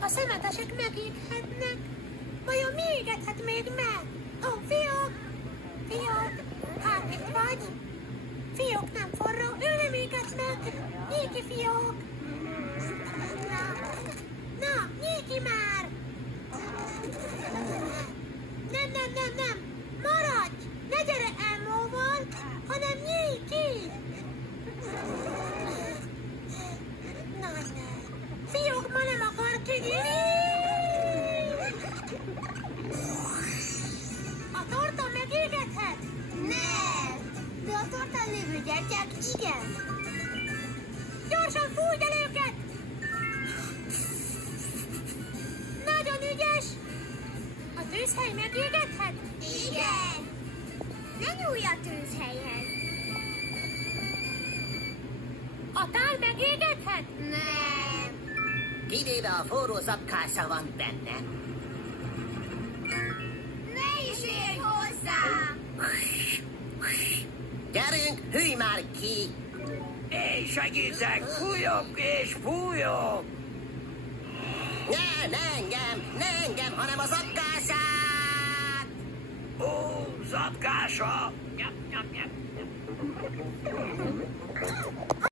A szemetesek megéghetnek. Vajon mi égethet még meg? Ó, fiók! Fiók! Hát itt vagy? Fiók nem forró, ő nem éget meg. Nyíj ki, fiók! Na, nyíj ki már! Nem! Maradj! Ne gyere Elmóval, hanem nyíj ki! Na, fiók ma nem akar kinyílni! A torta megégethet? Nem! De a tortán lévő gyertyák igen! Gyorsan fújd el őket! Nagyon ügyes! A tűzhely megégethet? Igen! Ne nyúlj a tűzhelyhez! A tál megégethet? Nem! Kivéve a forró zapkása van benne. Ne is érj hozzá! Gyerünk, hűj már ki! Én segítek, fújok és fújok! Ne engem, hanem a zapkását! Ó, zapkása!